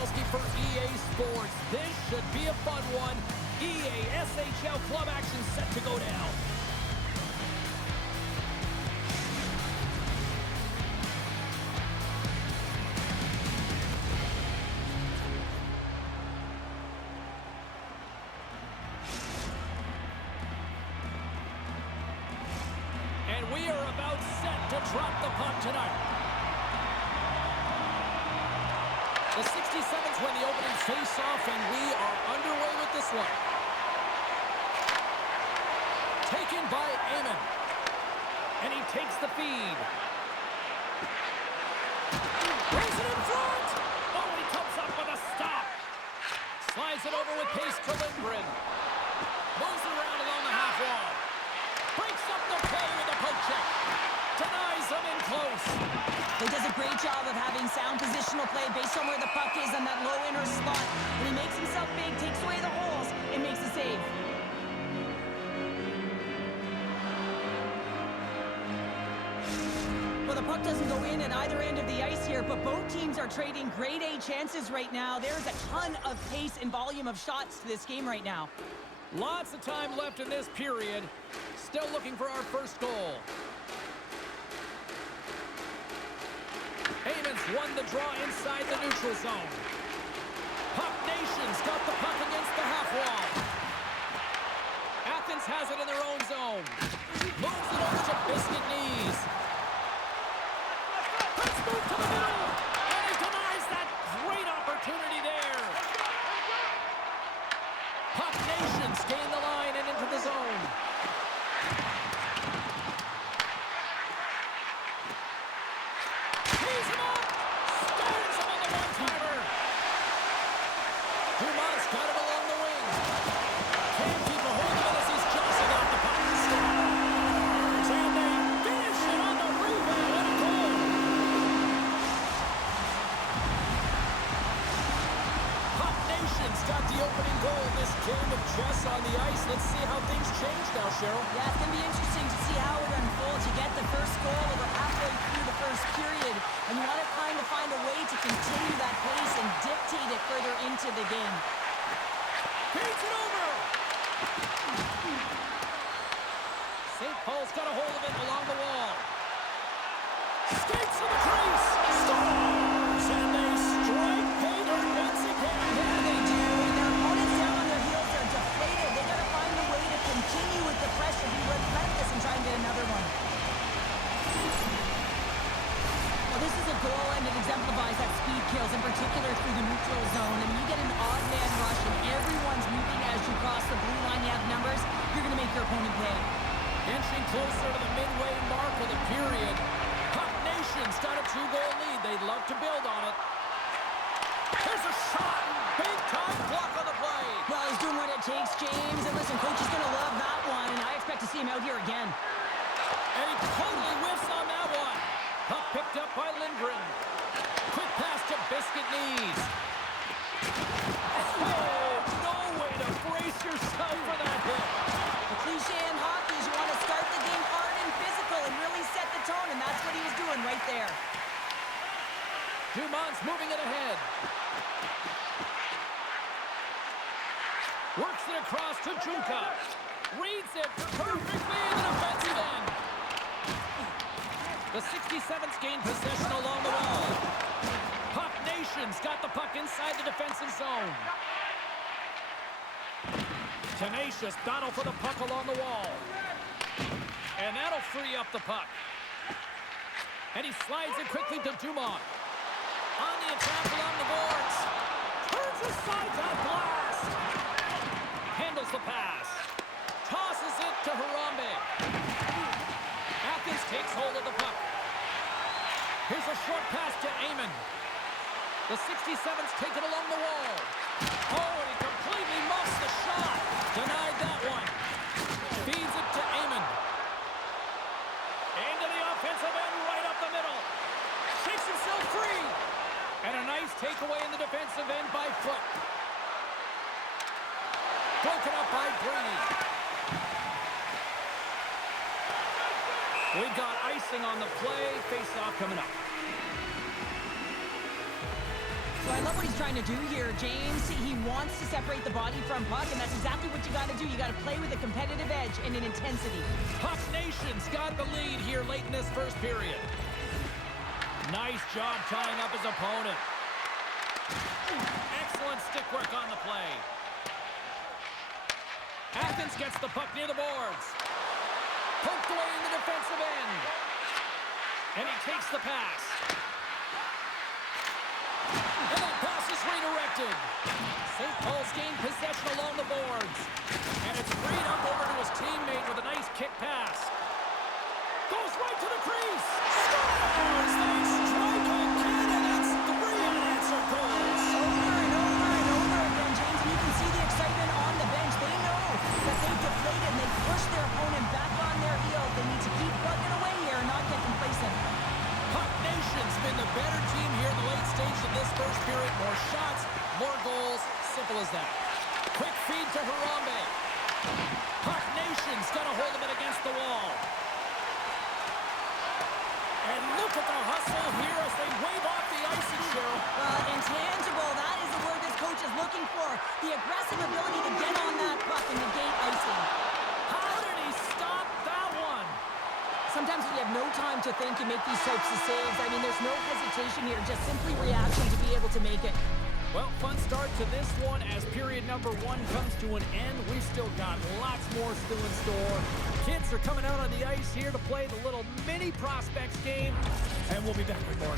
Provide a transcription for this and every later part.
Paulski for EA Sports. This should be a fun one. EASHL club action set to go down. And we are about set to drop the puck tonight. The 67s win the opening face-off, and we are underway with this one. Taken by Amon. And he takes the feed. Raise it in front! Oh, he comes up with a stop. Slides it over with pace to Lindgren. Moves it around along the half wall. Breaks up the play with a poke check. Denies him in close. He does a great job of having sound positional play based on where the puck is on that low inner slot. When he makes himself big, takes away the holes, and makes a save. Well, the puck doesn't go in at either end of the ice here, but both teams are trading grade A chances right now. There's a ton of pace and volume of shots to this game right now. Lots of time left in this period. Still looking for our first goal. Amon's won the draw inside the neutral zone. Puck Nation's got the puck against the half wall. Athens has it in their own zone. Moves it over to Biscuit Knees. Let's move to the middle. And he denies that great opportunity there. Puck Nation's gain the line and into the zone. Tees him up. Stones him on the one-timer. Dumont's got him along the wing. Can't keep a hold of it as he's jostling off the puck. And they finish it on the rebound. What a goal. Puck Nation's got the opening goal in this game of chess on the ice. Let's see how things change now, Cheryl. Yeah, it's going to be interesting to see how it unfolds. You get the first goal over halfway through the first period, and you want to kind of find a way to continue that pace and dictate it further into the game. Feeds it over. St. Paul's got a hold of it along the wall. Skates to the crease. Scores! And they strike pay dirt once again. Yeah, they do. And their opponents down on their heels are deflated. They got to find a way to continue with the pressure, be relentless, and try and get another one. Well, this is a goal, and it exemplifies that speed kills, in particular through the neutral zone. I mean, you get an odd man rush, and everyone's moving as you cross the blue line. You have numbers. You're going to make your opponent pay. Inching closer to the midway mark of the period. Puck Nation's got a 2-goal lead. They'd love to build on it. Here's a shot. Big time block on the play. Well, he's doing what it takes, James. And listen, coach is going to love that one, and I expect to see him out here again. And he totally whiffs on that one. Puck picked up by Lindgren. Quick pass to Biscuit Knees. Oh, no way to brace yourself for that hit. The cliche in hockey is you want to start the game hard and physical and really set the tone, and that's what he was doing right there. Dumont's moving it ahead. Works it across to Junka. Reads it perfectly in the defensive end. The 67's gain possession along the wall. Puck Nation's got the puck inside the defensive zone. Tenacious battle for the puck along the wall. And that'll free up the puck. And he slides it quickly to Dumont. On the attack along the boards. Turns aside that blast. Handles the pass. Tosses it to Harambe. Athens takes hold of the puck. Here's a short pass to Amon. The 67's taken along the wall. Oh, and he completely muffs the shot. Denied that one. Feeds it to Amon. Into the offensive end, right up the middle. Shakes himself free. And a nice takeaway in the defensive end by Foot. Broken up by Brady. We've got icing on the play. Face-off coming up. So I I love what he's trying to do here, James. He wants to separate the body from puck, and that's exactly what you got to do. You got to play with a competitive edge and an intensity. Puck Nation's got the lead here late in this first period. Nice job tying up his opponent. Excellent stick work on the play. Athens gets the puck near the boards. Poked away in the defensive end. And he takes the pass. And that pass is redirected. St. Paul's gained possession along the boards. And it's freed up over to his teammate with a nice kick pass. Goes right to the crease. Scores! They strike again, and that's 3 unanswered goals. Over and over and over again, James. And you can see the excitement on the bench. They know that they've deflated and they've pushed their opponent back on their heels. They need to keep plugging away here and not get complacent. Puck Nation's been the better team here in the late stage of this first period. More shots, more goals. Simple as that. Quick feed to Harambe. Puck Nation's got a hold of it against the wall. And look at the hustle here as they wave off the icing, Cheryl. Intangible. That is the word this coach is looking for. The aggressive ability to get on that puck and negate icing. How did he stop that one? Sometimes when you have no time to think and make these types of saves, I mean, there's no hesitation here, just simply reaction to be able to make it. Well, fun start to this one as period number 1 comes to an end. We've still got lots more still in store. Kids are coming out on the ice here to play the little mini prospects game, and we'll be back with more.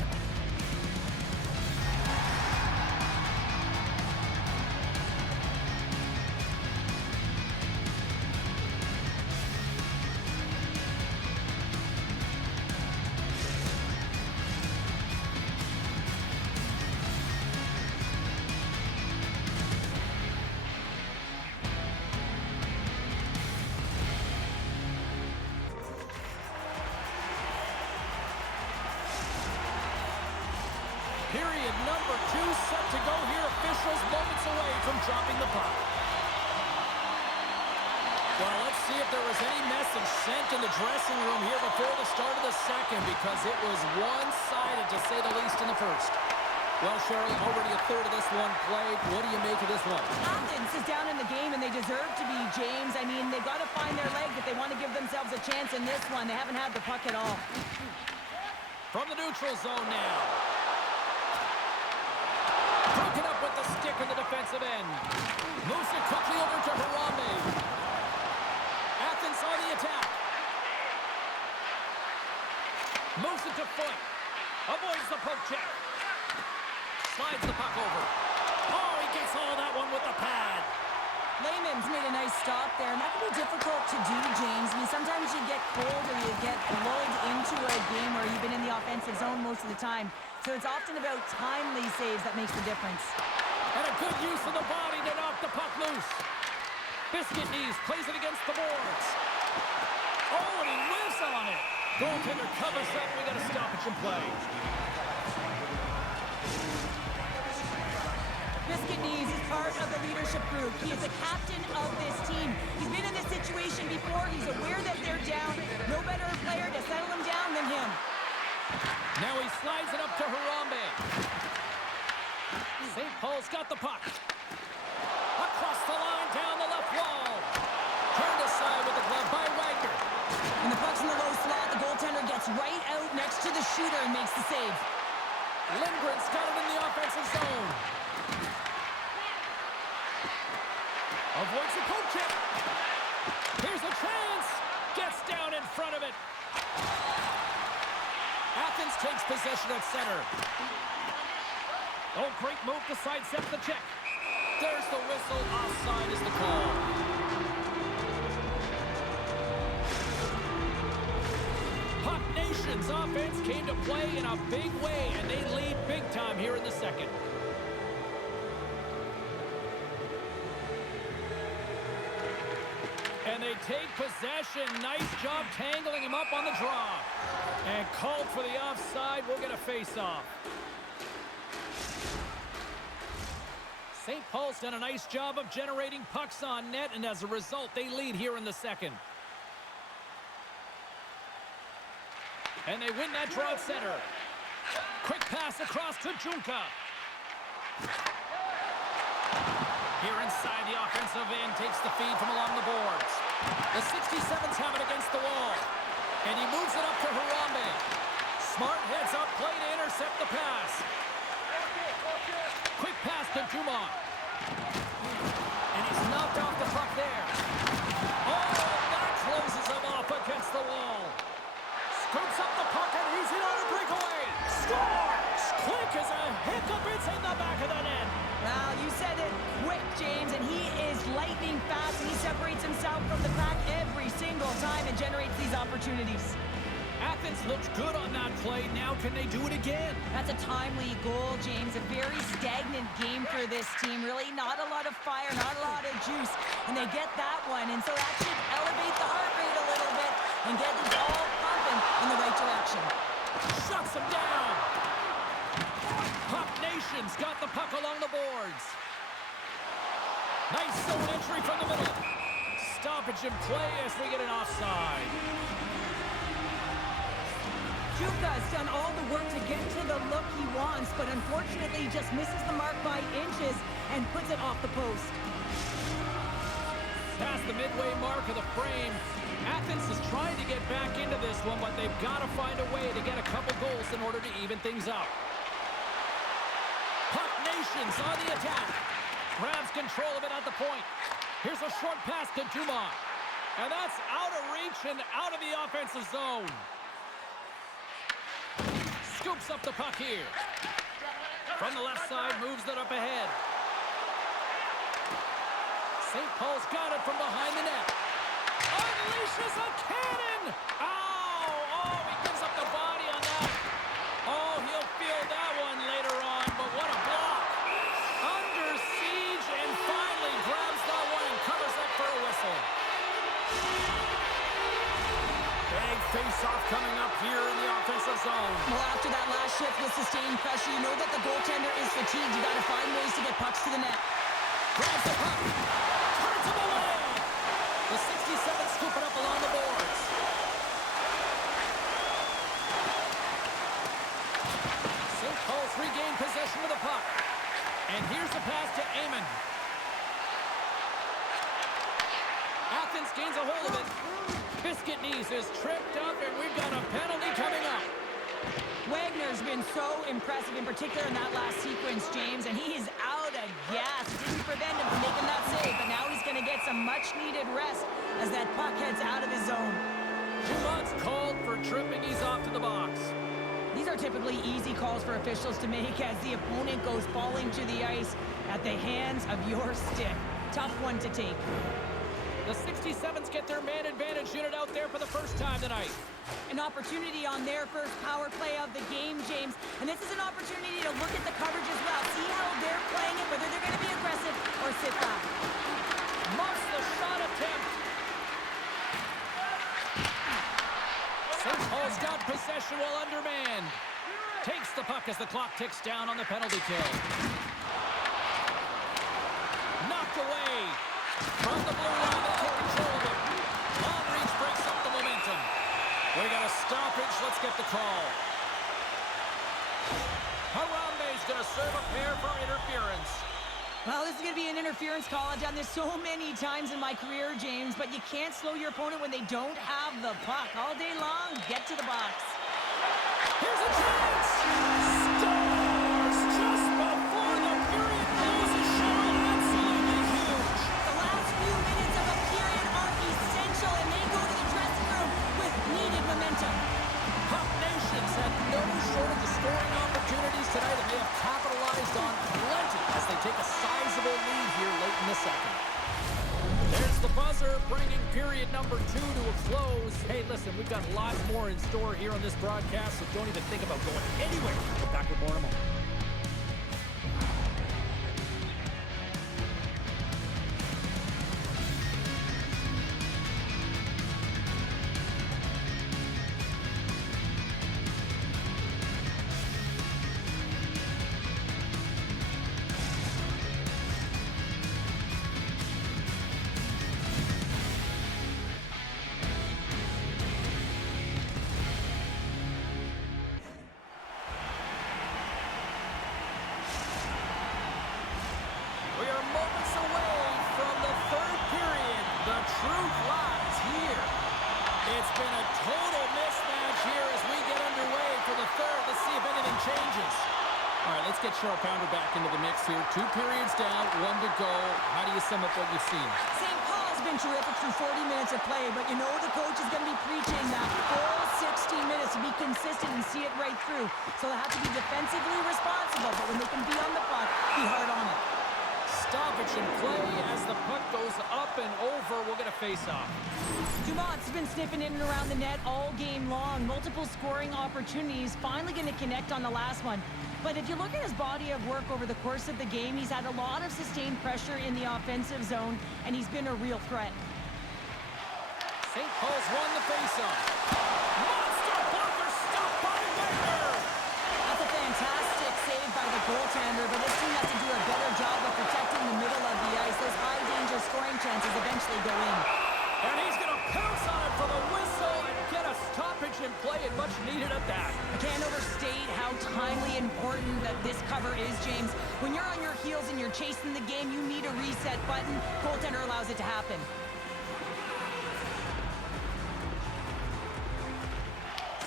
Period number 2 set to go here. Officials moments away from dropping the puck. Well, let's see if there was any message sent in the dressing room here before the start of the second, because it was one-sided to say the least in the first. Well, Cheryl, already a third of this one played. What do you make of this one? Athens is down in the game, and they deserve to be, James. I mean, they've got to find their leg if they want to give themselves a chance in this one. They haven't had the puck at all. From the neutral zone now. Broken up with the stick in the defensive end. Moves it quickly over to Harambe. Athens on the attack. Moves it to Foot. Avoids the poke check. Slides the puck over. Oh, he gets all that one with the pad. Lehman's made a nice stop there, and that can be difficult to do, James. I mean, sometimes you get cold or you get lulled into a game where you've been in the offensive zone most of the time. So it's often about timely saves that makes the difference. And a good use of the body to knock the puck loose. Biscuit knees, plays it against the boards. Oh, and he whiffs on it. Goaltender covers up. We got a stoppage in play. Biscuit Knees is part of the leadership group. He is the captain of this team. He's been in this situation before. He's aware that they're down. No better player to settle them down than him. Now he slides it up to Harambe. St. Paul's got the puck. Across the line, down the left wall. Turned aside with the glove by Wagner. And the puck's in the low slot. The goaltender gets right out next to the shooter and makes the save. Lindgren's got it in the offensive zone. Avoids the poke check. Here's a chance. Gets down in front of it. Athens takes possession at center. Oh, great move to sidestep the check. There's the whistle. Offside is the call. Puck Nation's offense came to play in a big way, and they lead big time here in the second. And they take possession. Nice job tangling him up on the draw. And called for the offside. We'll get a face-off. St. Paul's done a nice job of generating pucks on net, and as a result, they lead here in the second. And they win that draw at center. Quick pass across to Junka. Here inside the offensive end, takes the feed from along the boards. The 67s have it against the wall. And he moves it up to Harambe. Smart heads up, play to intercept the pass. Quick pass to Dumont. And he's knocked off the puck there. Oh, that closes him off against the wall. Scoops up the puck and he's in on a breakaway. Scores! Quick as a hiccup, it's in the back of the net. Well, you said it quick, James, and he is lightning fast, and he separates himself from the pack every single time and generates these opportunities. Athens looked good on that play. Now can they do it again? That's a timely goal, James. A very stagnant game for this team. Really not a lot of fire, not a lot of juice. And they get that one, and so that should elevate the heart rate a little bit and get them all pumping in the right direction. Shuts him down. Puck Nation's got the puck along the boards. Nice zone entry from the middle. Stoppage in play as we get an offside. Juka's done all the work to get to the look he wants, but unfortunately just misses the mark by inches and puts it off the post. Past the midway mark of the frame. Athens is trying to get back into this one, but they've got to find a way to get a couple goals in order to even things up. Puck Nation's on the attack. Grabs control of it at the point. Here's a short pass to Dumont. And that's out of reach and out of the offensive zone. Scoops up the puck here. From the left side, moves it up ahead. St. Paul's got it from behind the net. Unleashes a cannon! Ow! Oh, he gives up the body on that. Oh, he'll feel that one later on, but what a block. Under siege and finally grabs that one and covers up for a whistle. Big face-off coming up here in the offensive zone. Well, after that last shift with sustained pressure, you know that the goaltender is fatigued. You got to find ways to get pucks to the net. Grabs the puck. Turns him away. The 67 scoop it up along the boards. St. Paul's regained possession of the puck. And here's the pass to Amon. Athens gains a hold of it. Biscuit Knees is tripped up, and we've got a penalty coming up. Wagner's been so impressive, in particular in that last sequence, James, and he is out of gas. It didn't prevent him from making that save, but now he's going to get some much-needed rest as that puck heads out of his zone. Dumont's called for tripping. He's off to the box. These are typically easy calls for officials to make as the opponent goes falling to the ice at the hands of your stick. Tough one to take. The 67s get their man advantage unit out there for the first time tonight. An opportunity on their first power play of the game, James. And this is an opportunity to look at the coverage as well. See how they're playing it, whether they're going to be aggressive or sit back. Muffs the shot attempt. St. Paul's got possession while undermanned. Takes the puck as the clock ticks down on the penalty kill. Knocked away. From the blue line, they take control of it. Long reach breaks up the momentum. We got a stoppage. Let's get the call. Harambe's going to serve a pair for interference. Well, this is going to be an interference call. I've done this so many times in my career, James, but you can't slow your opponent when they don't have the puck. All day long, get to the box. Here's a chance! Scores just before the period closes. Absolutely huge. The last few minutes of a period are essential, and they go to the dressing room with needed momentum. Puck Nations had no shortage of scoring opportunities tonight, and they have capitalized on plenty as they take a sizable lead here late in the second. There's the buzzer, bringing period number 2 to a close. Hey, listen, we've got lots more in store here on this broadcast, so don't even think about going anywhere. We're back with more in a moment. been a total mismatch here as we get underway for the third. Let's see if anything changes. All right, let's get Cheryl Pounder back into the mix here. 2 periods down, 1 to go. How do you sum up what you've seen? St. Paul's been terrific through 40 minutes of play, but you know the coach is going to be preaching that full 60 minutes to be consistent and see it right through. So they have to be defensively responsible, but when they can be on the puck, be hard on it. Stoppage in play as the puck goes up and over. We'll get a face-off. Dumont's been sniffing in and around the net all game long. Multiple scoring opportunities. Finally going to connect on the last one. But if you look at his body of work over the course of the game, he's had a lot of sustained pressure in the offensive zone, and he's been a real threat. St. Paul's won the face-off. Monster blocker stopped by Wagner. That's a fantastic save by the goaltender, but this team has to do a better job of protecting the middle of the ice. Those high-danger scoring chances eventually go in. And he's going to pounce on it for the whistle and get a stoppage in play, and much needed at that. I can't overstate how timely important that this cover is, James. When you're on your heels and you're chasing the game, you need a reset button. Goaltender allows it to happen.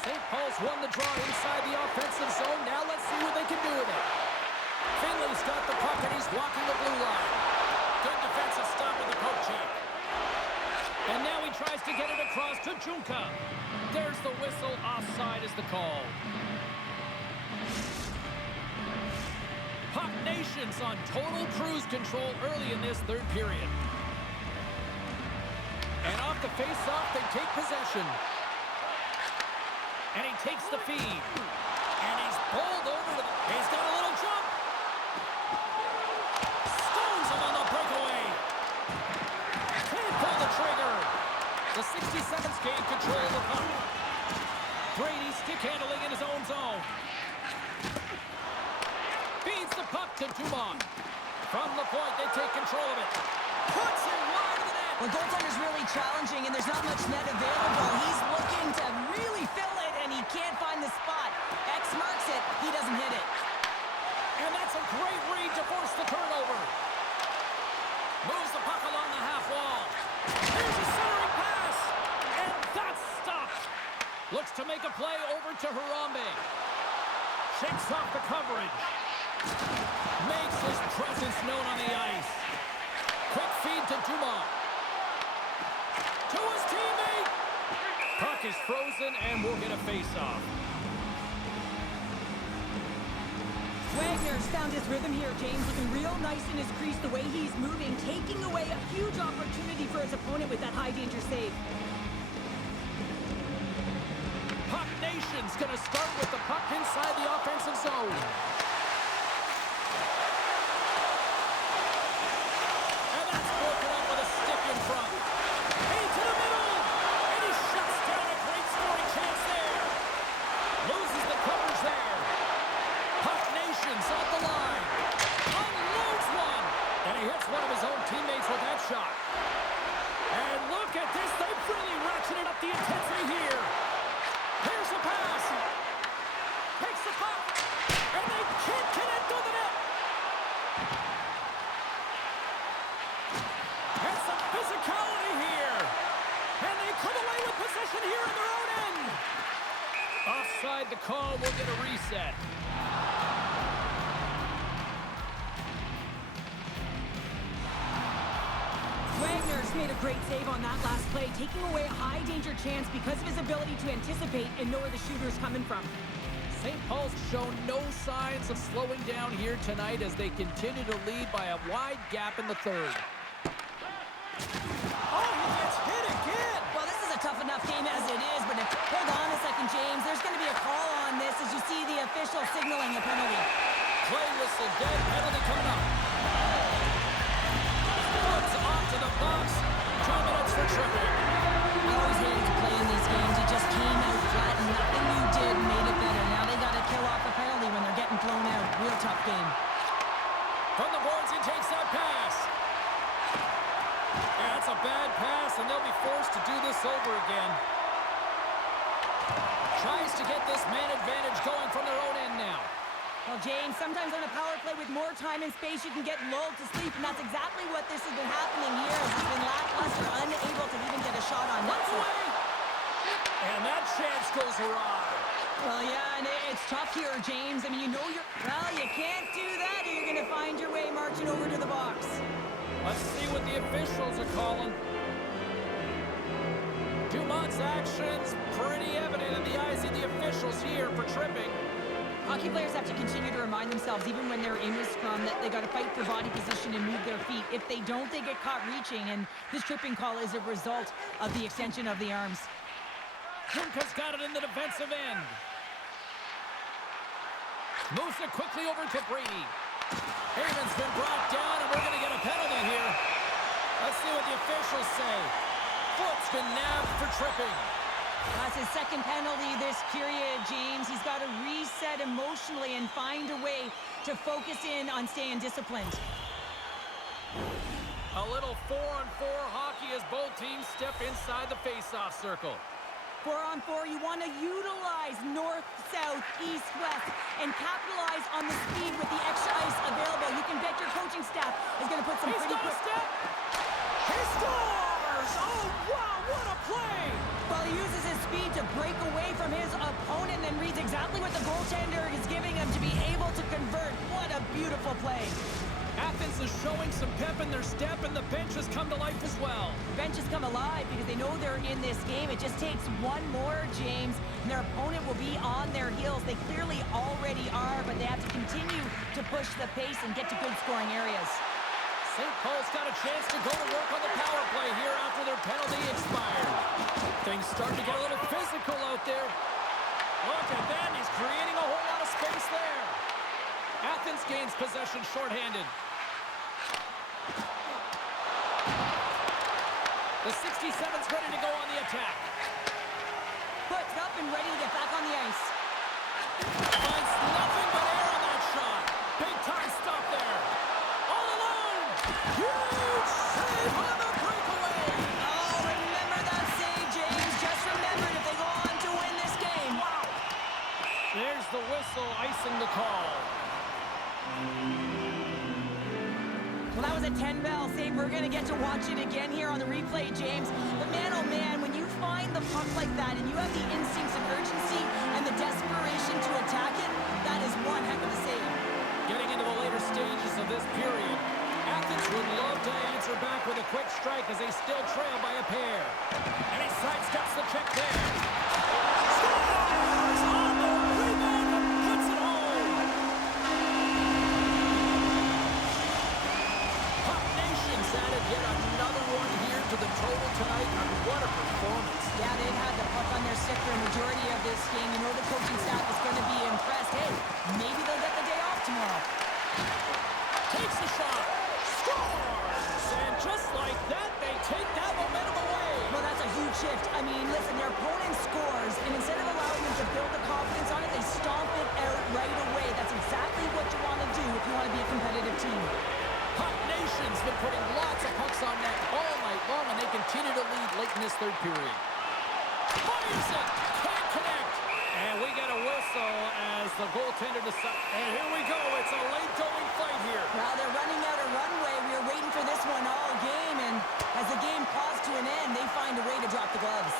St. Paul's won the draw inside the offensive zone. Now let's see what they can do with it. Finley's got the puck and he's walking the blue line. Good defensive stop with the poke check. And now he tries to get it across to Junka. There's the whistle. Offside is the call. Puck Nation's on total cruise control early in this third period. And off the face-off, they take possession. And he takes the feed. And he's bowled over to the... He's got a little jump. Stones him on the breakaway. Can't pull the trigger. The 60-seconds gain control of the puck. Brady stick handling in his own zone. Feeds the puck to Dumont. From the point, they take control of it. Puts it wide of the net. Well, goaltender's really challenging, and there's not much net available. He's looking to really fill it, and he can't find the spot. X marks it. He doesn't hit it. And that's a great read to force the turnover. Moves the puck along the half wall. Here's a centering pass. And that's stopped. Looks to make a play over to Harambe. Checks off the coverage. Makes his presence known on the ice. Quick feed to Dumont. To his teammate. Puck is frozen and we'll get a face-off. Wagner's found his rhythm here, James, looking real nice in his crease the way he's moving, taking away a huge opportunity for his opponent with that high-danger save. Puck Nation's going to start with the puck inside the offensive zone. And that's broken up with a stick in front. Into the middle. And he shuts down a great scoring chance there. Loses the coverage there. Puck Nation's off the line. Unloads one. And he hits one of his own teammates with that shot. And look at this. They've really ratcheted up the intensity here. Here's the pass. Takes the puck. And they can't connect on the net. And some physicality here. And they come away with possession here in their own end. Offside the call. We'll get a reset. Wagner's made a great save on that last play, taking away a high-danger chance because of his ability to anticipate and know where the shooter's coming from. St. Paul's shown no signs of slowing down here tonight as they continue to lead by a wide gap in the third. Oh, he gets hit again! Well, this is a tough enough game as it is, but hold on a second, James. There's going to be a call on this as you see the official signaling a penalty. Play whistle, dead penalty coming up. Puts off to the box. 2 minutes for tripping. I always hated to play in these games. He just came out flat, and nothing you did made it better. Now they got to kill off a penalty when they're getting thrown out. Real tough game. From the boards, he takes that pass. Yeah, that's a bad pass, and they'll be forced to do this over again. Tries to get this man advantage going from their own end now. Well, James, sometimes on a power play with more time and space, you can get lulled to sleep, and that's exactly what this has been happening here. He's been lackluster, unable to even get a shot on net. Away. And that chance goes awry. Well, yeah, and it's tough here, James. I mean, you know well, you can't do that or you're going to find your way marching over to the box. Let's see what the officials are calling. Dumont's actions pretty evident in the eyes of the officials here for tripping. Hockey players have to continue to remind themselves, even when they're in the scrum, that they got to fight for body position and move their feet. If they don't, they get caught reaching, and this tripping call is a result of the extension of the arms. Hunka's got it in the defensive end. Moves it quickly over to Brady. Heyman's been brought down, and we're going to get a penalty here. Let's see what the officials say. Foot's been nabbed for tripping. That's his second penalty this period, James. He's got to reset emotionally and find a way to focus in on staying disciplined. A little 4-on-4 hockey as both teams step inside the face-off circle. 4-on-4, you want to utilize north, south, east, west, and capitalize on the speed with the extra ice available. You can bet your coaching staff is going to put some pretty quick... Step! He scores! Oh, wow, what a play! Well, he uses his speed to break away from his opponent and then reads exactly what the goaltender is giving him to be able to convert. What a beautiful play. Athens is showing some pep in their step, and the bench has come to life as well. The bench has come alive because they know they're in this game. It just takes one more, James, and their opponent will be on their heels. They clearly already are, but they have to continue to push the pace and get to good scoring areas. St. Paul's got a chance to go to work on the power play here after their penalty expired. Things starting to get a little physical out there. Look at that, he's creating a whole lot of space there. Athens gains possession shorthanded. The 67's ready to go on the attack. Puts up and ready to get back on the ice. Finds nothing but air on that shot. Big time stop there. All alone. Huge save on the breakaway. Oh, remember that save, James. Just remember it if they go on to win this game. Wow. There's the whistle icing the call. Well, that was a 10-bell save. We're going to get to watch it again here on the replay, James. But man, oh man, when you find the puck like that and you have the instincts of urgency and the desperation to attack it, that is one heck of a save. Getting into the later stages of this period, Athens would love to answer back with a quick strike as they still trail by a pair. And he sidesteps the check there. Scores on the rebound and puts it home. Puck Nation's added yet another one here to the total tonight, and what a performance. Yeah, they've had the puck on their stick for a majority of this game. You know the coaching staff is going to be impressed. Hey, maybe they'll get the day off tomorrow. Takes the shot. Scores! And just like that, they take that momentum away. Well, that's a huge shift. I mean, listen, their opponent scores, and instead of allowing them to build the confidence on it, they stomp it out right away. That's exactly what you want to do if you want to be a competitive team. Puck Nation's been putting lots of pucks on net all night long, and they continue to lead late in this third period. Fires it! Can't connect! And we get a whistle as the goaltender decides. And here we go. It's a late-going fight here. Well, they're running out of runway. We were waiting for this one all game, and as the game calls to an end, they find a way to drop the gloves.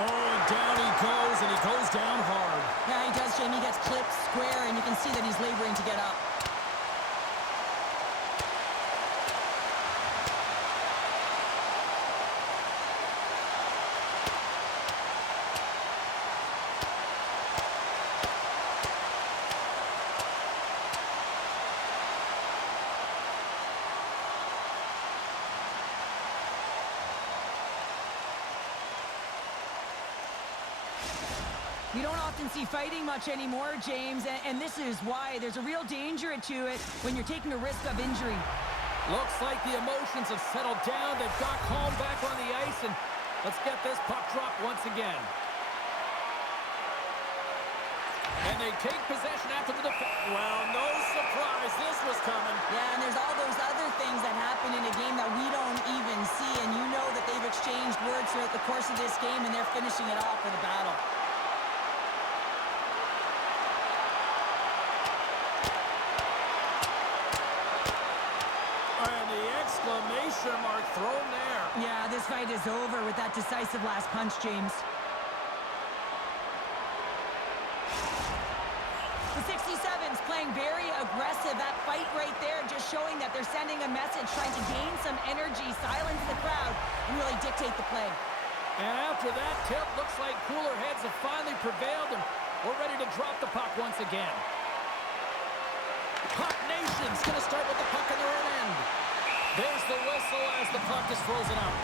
Oh, and down he goes, and he goes down hard. Yeah, he does, Jamie. He gets clipped square, and you can see that he's laboring to get up. We don't often see fighting much anymore, James, and this is why. There's a real danger to it when you're taking a risk of injury. Looks like the emotions have settled down. They've got calm back on the ice, and let's get this puck dropped once again. And they take possession after the defense. Well, no surprise. This was coming. Yeah, and there's all those other things that happen in a game that we don't even see, and you know that they've exchanged words throughout the course of this game, and they're finishing it off for the battle. And the exclamation mark thrown there. Yeah, this fight is over with that decisive last punch, James. The 67's playing very aggressive. That fight right there just showing that they're sending a message, trying to gain some energy, silence the crowd, and really dictate the play. And after that tip, looks like cooler heads have finally prevailed, and we're ready to drop the puck once again. Puck Nation's going to start with the puck in their own end. There's the whistle as the puck is frozen out.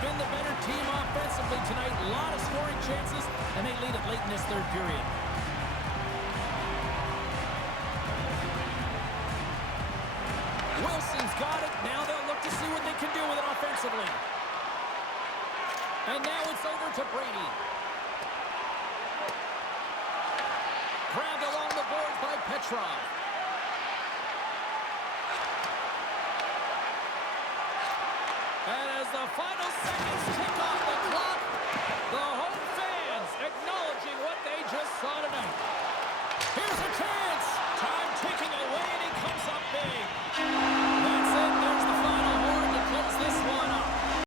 Been the better team offensively tonight. A lot of scoring chances, and they lead it late in this third period. Wilson's got it. Now they'll look to see what they can do with it offensively. And now it's over to Brady. Grabbed along the boards by Petrov. And as the final seconds tick off the clock, the home fans acknowledging what they just saw tonight. Here's a chance. Time ticking away, and he comes up big.